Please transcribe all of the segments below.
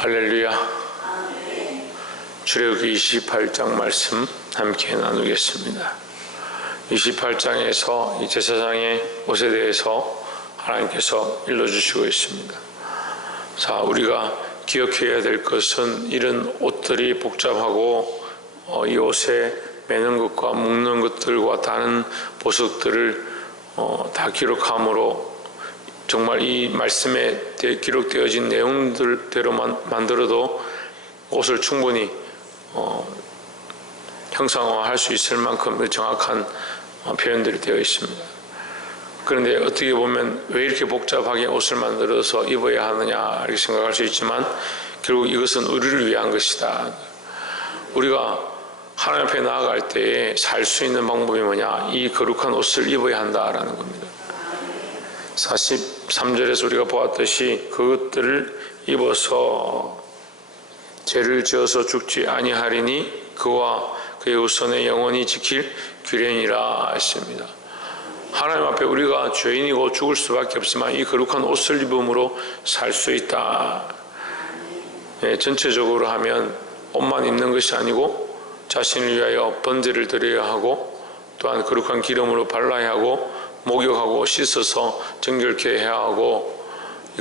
할렐루야. 출애굽기 28장 말씀 함께 나누겠습니다. 28장에서 이 제사장의 옷에 대해서 하나님께서 일러주시고 있습니다. 자, 우리가 기억해야 될 것은 이런 옷들이 복잡하고 이 옷에 매는 것과 묶는 것들과 다른 보석들을 다 기록함으로 정말 이 말씀에 기록되어진 내용들대로만 만들어도 옷을 충분히 형상화할 수 있을 만큼 정확한 표현들이 되어 있습니다. 그런데 어떻게 보면 왜 이렇게 복잡하게 옷을 만들어서 입어야 하느냐 이렇게 생각할 수 있지만 결국 이것은 우리를 위한 것이다. 우리가 하나님 앞에 나아갈 때에 살 수 있는 방법이 뭐냐? 이 거룩한 옷을 입어야 한다라는 겁니다. 43절에서 우리가 보았듯이 그것들을 입어서 죄를 지어서 죽지 아니하리니 그와 그의 후손의 영원히 지킬 규례니라 했습니다. 하나님 앞에 우리가 죄인이고 죽을 수밖에 없지만 이 거룩한 옷을 입음으로 살 수 있다. 전체적으로 하면 옷만 입는 것이 아니고 자신을 위하여 번제를 드려야 하고 또한 거룩한 기름으로 발라야 하고 목욕하고 씻어서 정결케 해야 하고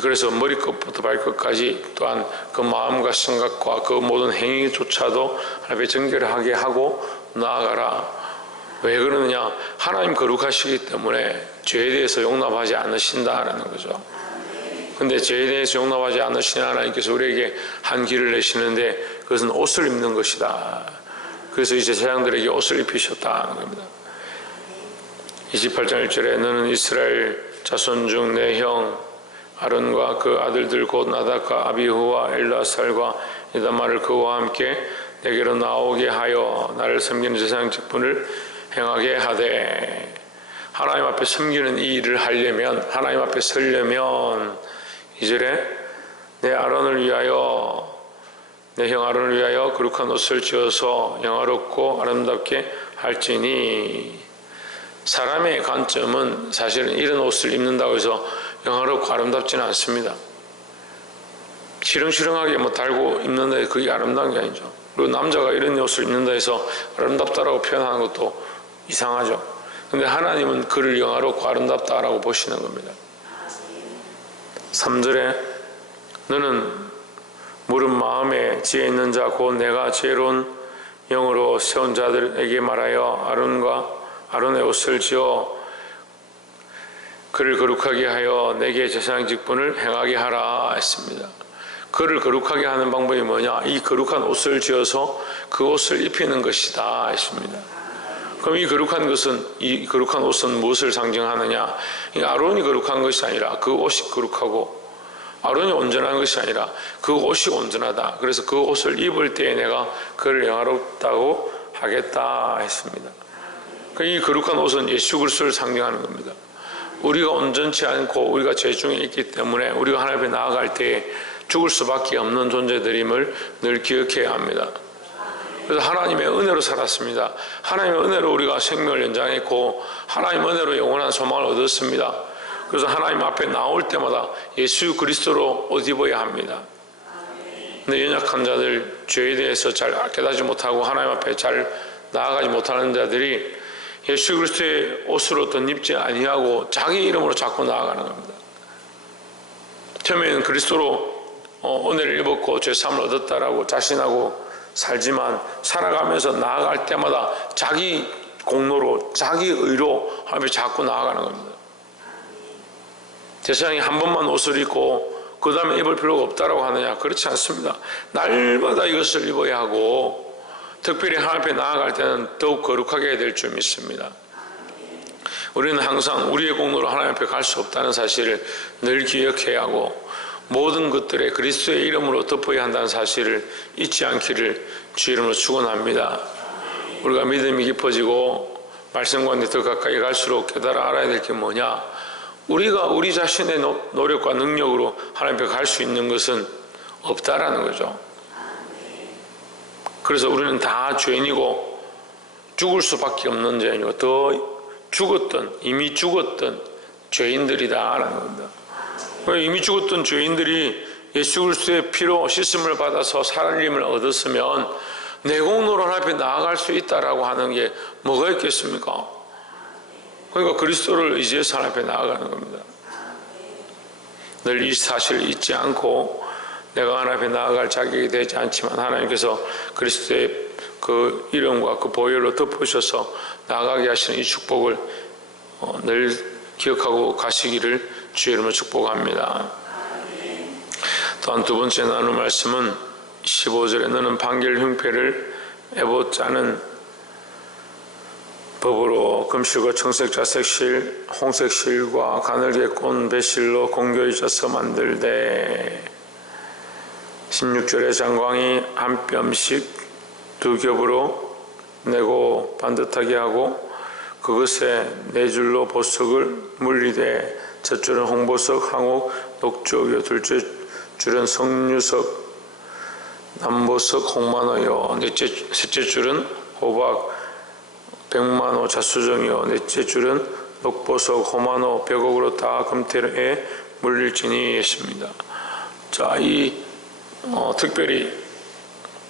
그래서 머리끝부터 발끝까지 또한 그 마음과 생각과 그 모든 행위조차도 하나님의 정결하게 하고 나아가라. 왜 그러느냐? 하나님 거룩하시기 때문에 죄에 대해서 용납하지 않으신다라는 거죠. 근데 죄에 대해서 용납하지 않으시는 하나님께서 우리에게 한 길을 내시는데 그것은 옷을 입는 것이다. 그래서 이제 제사장들에게 옷을 입히셨다는 겁니다. 28장 1절에 너는 이스라엘 자손 중 내 형 아론과 그 아들들 곧 나답과 아비후와 엘라살과 이다말을 그와 함께 내게로 나오게 하여 나를 섬기는 제사장 직분을 행하게 하되. 하나님 앞에 섬기는 이 일을 하려면, 하나님 앞에 서려면 2절에 내 아론을 위하여, 내 형 아론을 위하여 거룩한 옷을 지어서 영화롭고 아름답게 할지니. 사람의 관점은 사실은 이런 옷을 입는다고 해서 영화롭고 아름답지는 않습니다. 시렁시렁하게 달고 입는다 그게 아름다운 게 아니죠. 그리고 남자가 이런 옷을 입는다 해서 아름답다라고 표현하는 것도 이상하죠. 근데 하나님은 그를 영화롭고 아름답다라고 보시는 겁니다. 3절에 너는 물은 마음에 지혜 있는 자 곧 내가 지혜로운 영으로 세운 자들에게 말하여 아론의 옷을 지어 그를 거룩하게 하여 내게 제사장 직분을 행하게 하라 했습니다. 그를 거룩하게 하는 방법이 뭐냐? 이 거룩한 옷을 지어서 그 옷을 입히는 것이다 했습니다. 그럼 이 거룩한 옷은 무엇을 상징하느냐? 아론이 거룩한 것이 아니라 그 옷이 거룩하고 아론이 온전한 것이 아니라 그 옷이 온전하다. 그래서 그 옷을 입을 때에 내가 그를 영화롭다고 하겠다 했습니다. 이 거룩한 옷은 예수 그리스도를 상징하는 겁니다. 우리가 온전치 않고 우리가 죄 중에 있기 때문에 우리가 하나님 앞에 나아갈 때 죽을 수밖에 없는 존재들임을 늘 기억해야 합니다. 그래서 하나님의 은혜로 살았습니다. 하나님의 은혜로 우리가 생명을 연장했고 하나님의 은혜로 영원한 소망을 얻었습니다. 그래서 하나님 앞에 나올 때마다 예수 그리스도로 옷 입어야 합니다. 근데 연약한 자들, 죄에 대해서 잘 깨닫지 못하고 하나님 앞에 잘 나아가지 못하는 자들이 예수 그리스도의 옷으로 덧입지 아니하고 자기 이름으로 자꾸 나아가는 겁니다. 처음에는 그리스도로 은혜를 입었고 죄사함을 얻었다라고 자신하고 살지만 살아가면서 나아갈 때마다 자기 공로로 자기 의로 하나님께 자꾸 나아가는 겁니다. 제사장이 한 번만 옷을 입고 그 다음에 입을 필요가 없다라고 하느냐? 그렇지 않습니다. 날마다 이것을 입어야 하고 특별히 하나님 앞에 나아갈 때는 더욱 거룩하게 해야 될 줄 믿습니다. 우리는 항상 우리의 공로로 하나님 앞에 갈 수 없다는 사실을 늘 기억해야 하고 모든 것들에 그리스도의 이름으로 덮어야 한다는 사실을 잊지 않기를 주 이름으로 축원합니다. 우리가 믿음이 깊어지고 말씀과 더 가까이 갈수록 깨달아 알아야 될 게 뭐냐? 우리가 우리 자신의 노력과 능력으로 하나님 앞에 갈 수 있는 것은 없다라는 거죠. 그래서 우리는 다 죄인이고 죽을 수밖에 없는 죄인이고 더 이미 죽었던 죄인들이다라는 겁니다. 이미 죽었던 죄인들이 예수 그리스도의 피로 씻음을 받아서 살림을 얻었으면 내 공로로 하나님 앞에 나아갈 수 있다라고 하는 게 뭐가 있겠습니까? 그러니까 그리스도를 의지해서 하나님 앞에 나아가는 겁니다. 늘 이 사실을 잊지 않고 내가 하나님 앞에 나아갈 자격이 되지 않지만 하나님께서 그리스도의 그 이름과 그 보혈로 덮으셔서 나아가게 하시는 이 축복을 늘 기억하고 가시기를 주의 이름으로 축복합니다. 또한 두 번째 나눌 말씀은 15절에 너는 판결 흉패를 애봇 짜는 법으로 금실과 청색 자색실 홍색실과 가늘게 꼰 배실로 공교히 쪄서 만들되 16절에 장광이 한 뼘씩 두 겹으로 내고 반듯하게 하고 그것에 네 줄로 보석을 물리되 첫 줄은 홍보석 항옥 녹조요 둘째 줄은 석류석 남보석 홍만호요 셋째 줄은 호박 백만호 자수정이요 넷째 줄은 녹보석 호만호 벽옥으로 다 금태에 물릴지니 했습니다. 자, 특별히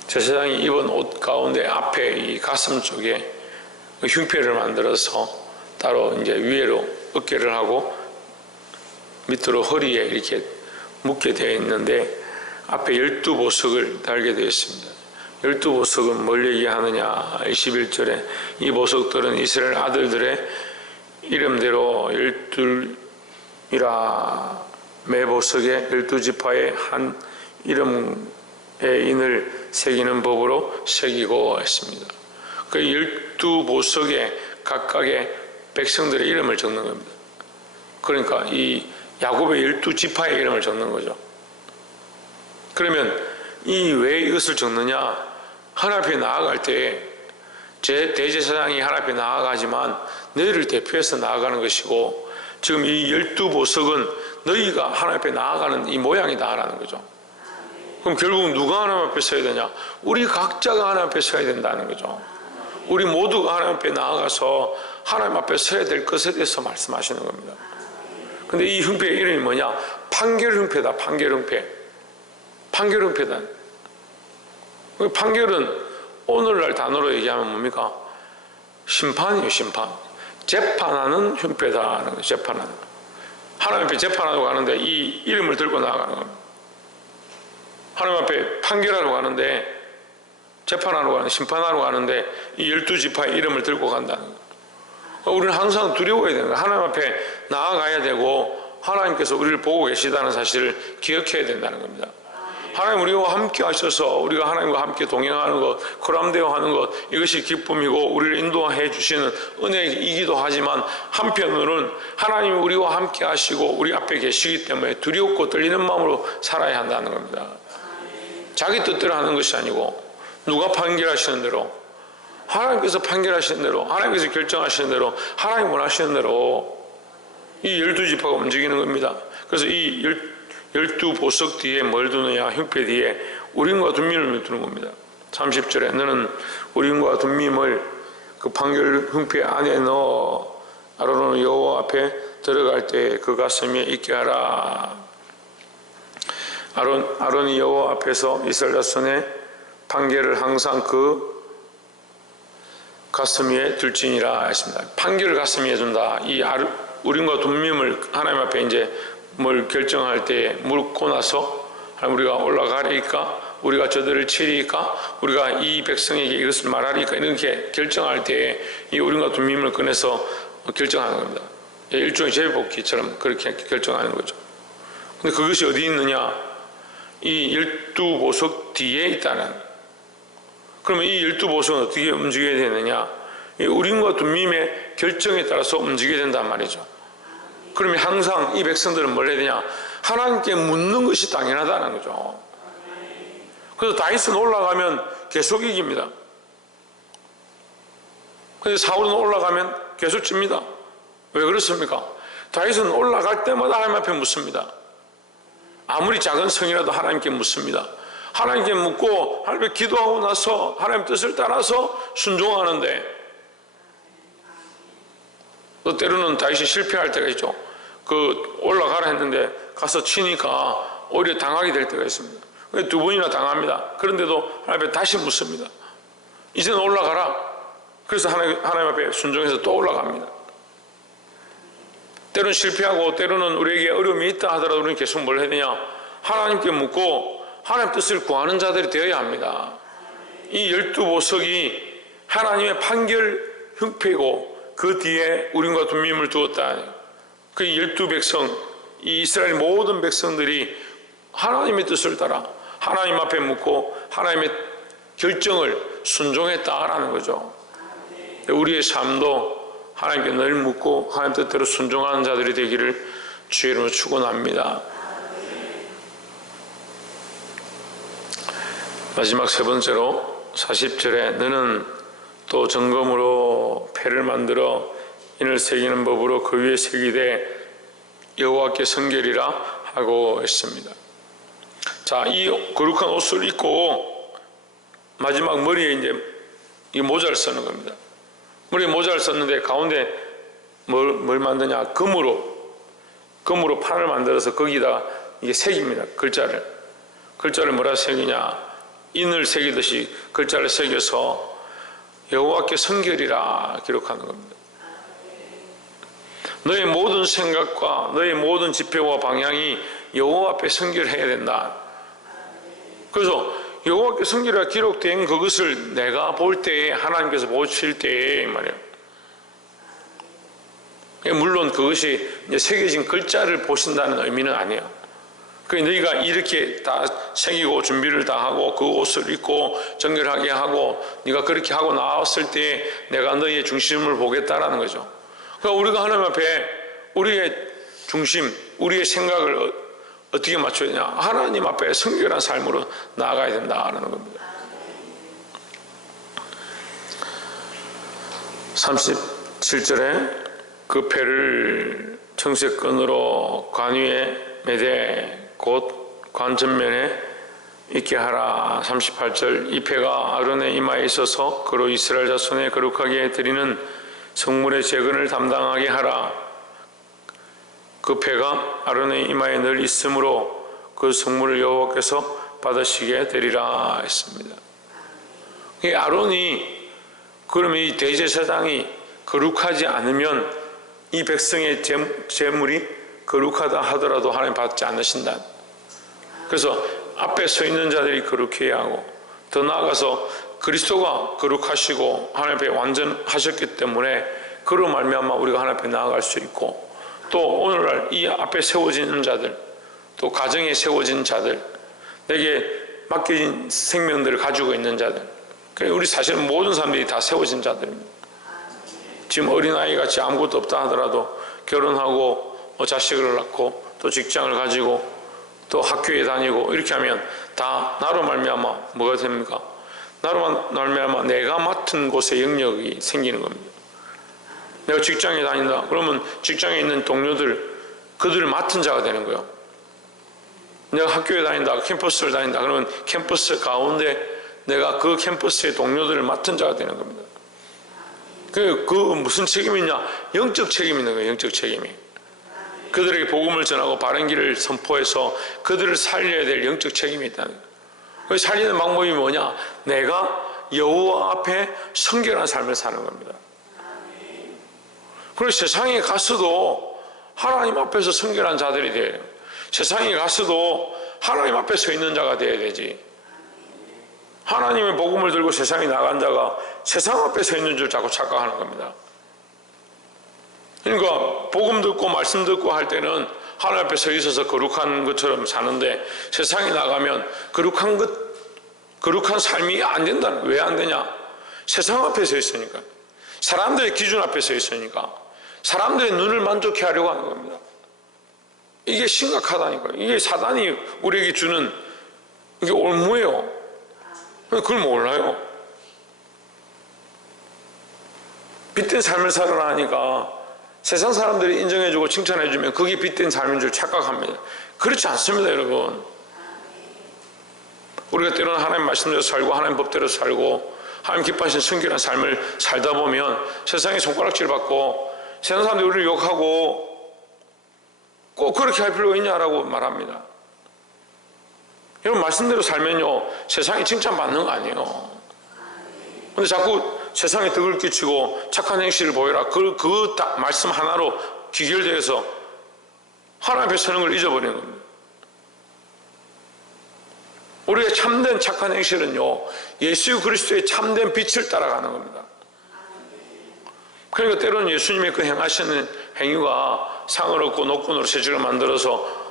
제사장이 입은 옷 가운데 앞에 이 가슴 쪽에 흉패를 만들어서 따로 이제 위로 어깨를 하고 밑으로 허리에 이렇게 묶게 되어 있는데 앞에 12보석을 달게 되어 있습니다. 12보석은 뭘 얘기하느냐? 21절에 이 보석들은 이스라엘 아들들의 이름대로 12이라 매 보석에 12지파의 한 이름의 인을 새기는 법으로 새기고 했습니다. 그 12보석에 각각의 백성들의 이름을 적는 겁니다. 그러니까 이 야곱의 12지파의 이름을 적는 거죠. 그러면 왜 이것을 적느냐? 하나님 앞에 나아갈 때 제 대제사장이 하나님 앞에 나아가지만 너희를 대표해서 나아가는 것이고 지금 이 12보석은 너희가 하나님 앞에 나아가는 이 모양이다라는 거죠. 그럼 결국 누가 하나님 앞에 서야 되냐? 우리 각자가 하나님 앞에 서야 된다는 거죠. 우리 모두가 하나님 앞에 나아가서 하나님 앞에 서야 될 것에 대해서 말씀하시는 겁니다. 근데 이 흉패의 이름이 뭐냐? 판결흉패다. 판결흉패. 판결흉패다. 판결은 오늘날 단어로 얘기하면 뭡니까? 심판이에요. 심판. 재판하는 흉패다라는 거예요. 재판하는. 하나님 앞에 재판하러 가는데 이 이름을 들고 나아가는 겁니다. 하나님 앞에 판결하러 가는데 재판하러 가는데 심판하러 가는데 이 12지파의 이름을 들고 간다는 거예요. 우리는 항상 두려워해야 되는 거예요. 하나님 앞에 나아가야 되고 하나님께서 우리를 보고 계시다는 사실을 기억해야 된다는 겁니다. 하나님 우리와 함께 하셔서 우리가 하나님과 함께 동행하는 것, 코람되어 하는 것, 이것이 기쁨이고 우리를 인도해 주시는 은혜이기도 하지만 한편으로는 하나님이 우리와 함께 하시고 우리 앞에 계시기 때문에 두렵고 떨리는 마음으로 살아야 한다는 겁니다. 자기 뜻대로 하는 것이 아니고 누가 판결하시는 대로, 하나님께서 판결하시는 대로, 하나님께서 결정하시는 대로, 하나님 원하시는 대로 이 12지파가 움직이는 겁니다. 그래서 이 12보석 뒤에 뭘 두느냐? 흉패 뒤에 우림과 둠밈을 두는 겁니다. 30절에 너는 우림과 둠밈을 그 판결 흉패 안에 넣어 아론은 여호와 앞에 들어갈 때 그 가슴에 있게 하라. 아론이 여호와 앞에서 이스라엘 자손의 판결을 항상 그 가슴 위에 둘지니라 했습니다. 판결을 가슴 위에 둔다. 이 우림과 둠밈을 하나님 앞에 이제 뭘 결정할 때 묻고 나서 우리가 올라가리까, 우리가 저들을 치리까, 우리가 이 백성에게 이것을 말하리까, 이렇게 결정할 때 이 우림과 둠밈을 꺼내서 결정하는 겁니다. 일종의 제비뽑기처럼 그렇게 결정하는 거죠. 근데 그것이 어디 있느냐? 이 12보석 뒤에 있다는. 그러면 이 12보석은 어떻게 움직여야 되느냐? 이 우림과 둠밈의 결정에 따라서 움직여야 된단 말이죠. 그러면 항상 이 백성들은 뭘 해야 되냐? 하나님께 묻는 것이 당연하다는 거죠. 그래서 다윗은 올라가면 계속 이깁니다. 근데 사울은 올라가면 계속 집니다. 왜 그렇습니까? 다윗은 올라갈 때마다 하나님 앞에 묻습니다. 아무리 작은 성이라도 하나님께 묻습니다. 하나님께 묻고 하나님께 기도하고 나서 하나님 뜻을 따라서 순종하는데 또 때로는 다윗이 실패할 때가 있죠. 그 올라가라 했는데 가서 치니까 오히려 당하게 될 때가 있습니다. 두 번이나 당합니다. 그런데도 하나님 앞에 다시 묻습니다. 이제는 올라가라. 그래서 하나님 앞에 순종해서 또 올라갑니다. 때로는 실패하고 때로는 우리에게 어려움이 있다 하더라도 우리는 계속 뭘 해야 되냐? 하나님께 묻고 하나님 뜻을 구하는 자들이 되어야 합니다. 이 12보석이 하나님의 판결 흉패고 그 뒤에 우림과 둠밈을 두었다. 그 12백성, 이 이스라엘 모든 백성들이 하나님의 뜻을 따라 하나님 앞에 묻고 하나님의 결정을 순종했다라는 거죠. 우리의 삶도 하나님께 늘 묻고 하나님 뜻대로 순종하는 자들이 되기를 주의 이름으로 축원합니다. 마지막 세 번째로 40절에 너는 또 정금으로 패를 만들어 인을 새기는 법으로 그 위에 새기되 여호와께 성결이라 하고 있습니다. 자, 이 거룩한 옷을 입고 마지막 머리에 이제 이 모자를 쓰는 겁니다. 머리에 모자를 썼는데 가운데 뭘 만드냐? 금으로 판을 만들어서 거기다 이게 새깁니다. 글자를 뭐라 새기냐? 인을 새기듯이 글자를 새겨서 여호와께 성결이라 기록하는 겁니다. 너의 모든 생각과 너의 모든 집회와 방향이 여호와 앞에 성결해야 된다. 그래서 여호와께 성결이라 기록된 그것을 내가 볼 때에 하나님께서 보실 때에 말이에요. 물론 그것이 이제 새겨진 글자를 보신다는 의미는 아니에요. 그러니까 너희가 이렇게 다 새기고 준비를 다 하고 그 옷을 입고 정결하게 하고 네가 그렇게 하고 나왔을 때 내가 너희의 중심을 보겠다라는 거죠. 그러니까 우리가 하나님 앞에 우리의 중심, 우리의 생각을 어떻게 맞춰야 되냐? 하나님 앞에 성결한 삶으로 나아가야 된다는 겁니다. 37절에 그 패를 청색끈으로 관 위에 매대 곧 관 전면에 있게 하라. 38절 이 패가 아론의 이마에 있어서 그로 이스라엘 자손의 거룩하게 드리는 성물의 재건을 담당하게 하라. 그 패가 아론의 이마에 늘 있으므로 그 성물을 여호와께서 받으시게 되리라 했습니다. 이 아론이 그러면 이 대제사장이 거룩하지 않으면 이 백성의 재물이 거룩하다 하더라도 하나님 받지 않으신다. 그래서 앞에 서 있는 자들이 거룩해야 하고 더 나아가서 그리스도가 거룩하시고 하나님 앞에 완전하셨기 때문에 그로 말미암아 우리가 하나님 앞에 나아갈 수 있고 또 오늘날 이 앞에 세워지는 자들 또 가정에 세워진 자들 내게 맡겨진 생명들을 가지고 있는 자들 우리 사실은 모든 사람들이 다 세워진 자들입니다. 지금 어린아이같이 아무것도 없다 하더라도 결혼하고 자식을 낳고 또 직장을 가지고 또 학교에 다니고 이렇게 하면 다 나로 말미암아 뭐가 됩니까? 나로 말미암아 내가 맡은 곳에 영역이 생기는 겁니다. 내가 직장에 다닌다 그러면 직장에 있는 동료들 그들을 맡은 자가 되는 거예요. 내가 학교에 다닌다 캠퍼스를 다닌다 그러면 캠퍼스 가운데 내가 그 캠퍼스의 동료들을 맡은 자가 되는 겁니다. 그 무슨 책임이냐? 영적 책임이 있는 거예요. 영적 책임이. 그들에게 복음을 전하고 바른 길을 선포해서 그들을 살려야 될 영적 책임이 있다는 거예요. 그 살리는 방법이 뭐냐? 내가 여호와 앞에 성결한 삶을 사는 겁니다. 그리고 세상에 가서도 하나님 앞에서 성결한 자들이 돼야 돼요. 세상에 가서도 하나님 앞에 서 있는 자가 돼야 되지. 하나님의 복음을 들고 세상에 나간 자가 세상 앞에 서 있는 줄 자꾸 착각하는 겁니다. 그러니까 복음 듣고 말씀 듣고 할 때는 하나님 앞에 서 있어서 거룩한 것처럼 사는데 세상에 나가면 거룩한 삶이 안 된다. 왜 안 되냐? 세상 앞에 서 있으니까. 사람들의 기준 앞에 서 있으니까. 사람들의 눈을 만족해 하려고 하는 겁니다. 이게 심각하다니까요. 이게 사단이 우리에게 주는 이게 올무예요. 그걸 몰라요. 빛된 삶을 살아라 하니까 세상 사람들이 인정해주고 칭찬해주면 그게 빛된 삶인 줄 착각합니다. 그렇지 않습니다, 여러분. 우리가 때로는 하나님 말씀대로 살고 하나님 법대로 살고 하나님 기뻐하시는 성결한 삶을 살다 보면 세상에 손가락질 받고 세상 사람들이 우리를 욕하고 꼭 그렇게 할 필요가 있냐라고 말합니다. 여러분 말씀대로 살면요 세상이 칭찬받는 거 아니에요. 근데 자꾸 세상에 덕을 끼치고 착한 행실을 보여라, 그 말씀 하나로 귀결되어서 하나님 앞에 서는 걸 잊어버리는 겁니다. 우리의 참된 착한 행실은요 예수 그리스도의 참된 빛을 따라가는 겁니다. 그러니까 때로는 예수님의 그 행하시는 행위가 상을 얻고 노끈으로 세직을 만들어서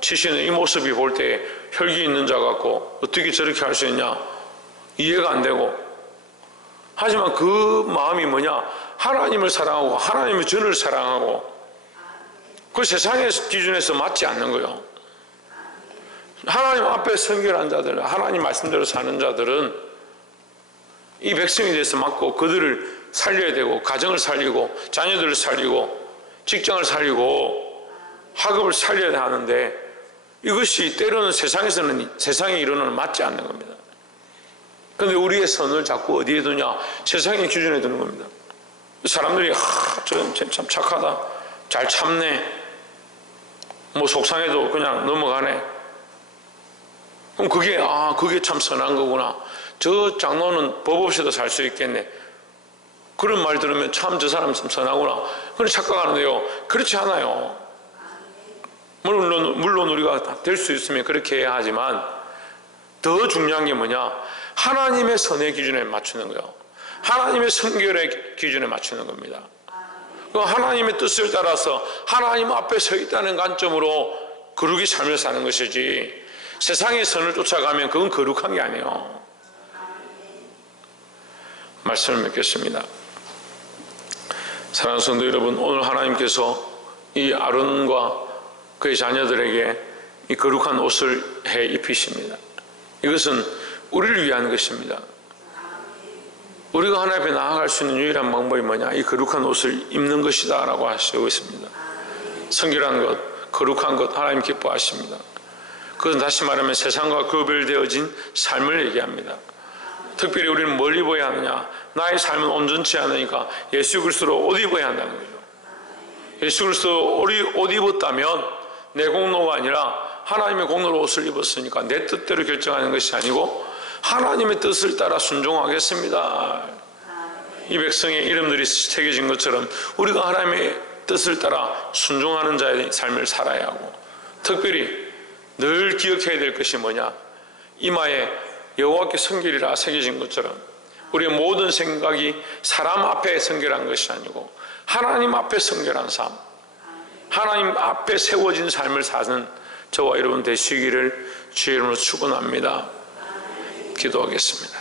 치시는 이 모습이 볼 때 혈기 있는 자 같고 어떻게 저렇게 할 수 있냐 이해가 안 되고, 하지만 그 마음이 뭐냐, 하나님을 사랑하고 하나님의 전을 사랑하고 그 세상의 기준에서 맞지 않는 거예요. 하나님 앞에 선결한 자들, 하나님 말씀대로 사는 자들은 이 백성에 대해서 맞고 그들을 살려야 되고, 가정을 살리고 자녀들을 살리고 직장을 살리고 학업을 살려야 하는데, 이것이 때로는 세상에서는 세상의 이론은 맞지 않는 겁니다. 그런데 우리의 선을 자꾸 어디에 두냐, 세상의 기준에 두는 겁니다. 사람들이 저 참 착하다, 잘 참네, 뭐 속상해도 그냥 넘어가네, 그럼 그게 참 선한 거구나, 저 장로는 법 없이도 살 수 있겠네, 그런 말 들으면 참 저 사람 참 선하구나, 그런 착각하는데요 그렇지 않아요. 물론 우리가 될 수 있으면 그렇게 해야 하지만 더 중요한 게 뭐냐, 하나님의 선의 기준에 맞추는 거예요. 하나님의 성결의 기준에 맞추는 겁니다. 하나님의 뜻을 따라서 하나님 앞에 서 있다는 관점으로 거룩히 삶을 사는 것이지, 세상의 선을 쫓아가면 그건 거룩한 게 아니에요. 말씀을 맺겠습니다. 사랑하는 성도 여러분, 오늘 하나님께서 이 아론과 그의 자녀들에게 이 거룩한 옷을 해 입히십니다. 이것은 우리를 위한 것입니다. 우리가 하나님 앞에 나아갈 수 있는 유일한 방법이 뭐냐, 이 거룩한 옷을 입는 것이다 라고 하시고 있습니다. 성결한 것, 거룩한 것 하나님 기뻐하십니다. 그것은 다시 말하면 세상과 구별되어진 삶을 얘기합니다. 특별히 우리는 뭘 입어야 하느냐, 나의 삶은 온전치 않으니까 예수 그리스도로 옷 입어야 한다는 거죠. 예수 그리스도 옷 입었다면 내 공로가 아니라 하나님의 공로로 옷을 입었으니까 내 뜻대로 결정하는 것이 아니고 하나님의 뜻을 따라 순종하겠습니다. 이 백성의 이름들이 새겨진 것처럼 우리가 하나님의 뜻을 따라 순종하는 자의 삶을 살아야 하고, 특별히 늘 기억해야 될 것이 뭐냐, 이마에 여호와께 성결이라 새겨진 것처럼 우리의 모든 생각이 사람 앞에 성결한 것이 아니고 하나님 앞에 성결한 삶, 하나님 앞에 세워진 삶을 사는 저와 여러분 되시기를 주의 이름으로 축원합니다. 기도하겠습니다.